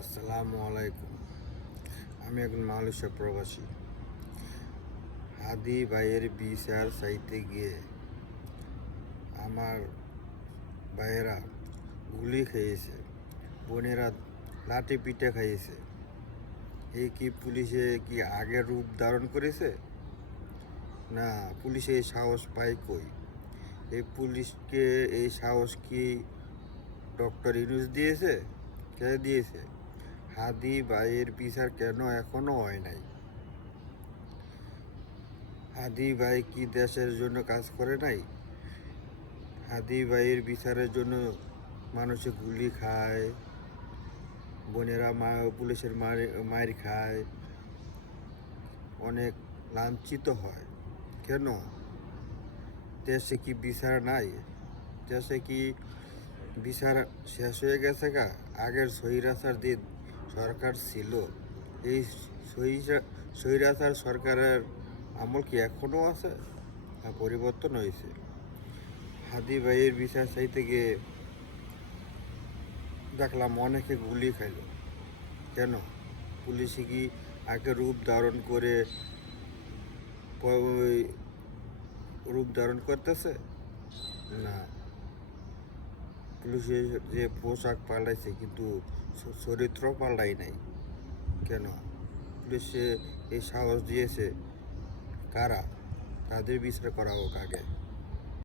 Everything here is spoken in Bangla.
আসসালামু আলাইকুম। আমি একজন মালয়েশিয়া প্রবাসী। হাদি ভাইয়ের বিচার চাইতে গিয়ে আমার ভাইয়েরা গুলি খেয়েছে, বোনেরা লাঠি পিঠে খাইয়েছে। এই কি পুলিশে কি আগের রূপ ধারণ করেছে? না, পুলিশে এই সাহস পায় কই? এই পুলিশকে এই সাহস কি ডক্টর ইউনূস দিয়েছে? কে দিয়েছে? হাদি ভাইয়ের বিচার কেন এখনো হয় নাই? হাদি ভাই কি দেশের জন্য কাজ করে নাই? হাদি ভাইয়ের বিচারের জন্য মানুষে গুলি খায়, বোনেরা পুলিশের মার খায়, অনেক লাঞ্ছিত হয়। কেন? দেশে কি বিচার নাই? দেশে কি বিচার শেষ হয়ে গেছে গা? আগের স্বৈরাচার যে সরকার ছিল, এই স্বৈরাচার সরকারের আমল কি এখনও আছে? পরিবর্তন হয়েছে। হাদি ভাইয়ের বিচার চাইতে গিয়ে দেখলাম অনেকে গুলি খাইল। কেন? পুলিশে কি আগে রূপ ধারণ করে রূপ ধারণ করতেছে? না, পুলিশের যে পোশাক পাল্টাইছে কিন্তু চরিত্র পাল্টাই নাই। কেন? পুলিশে এই সাহস দিয়েছে কারা? তাদের বিচার করা হোক আগে।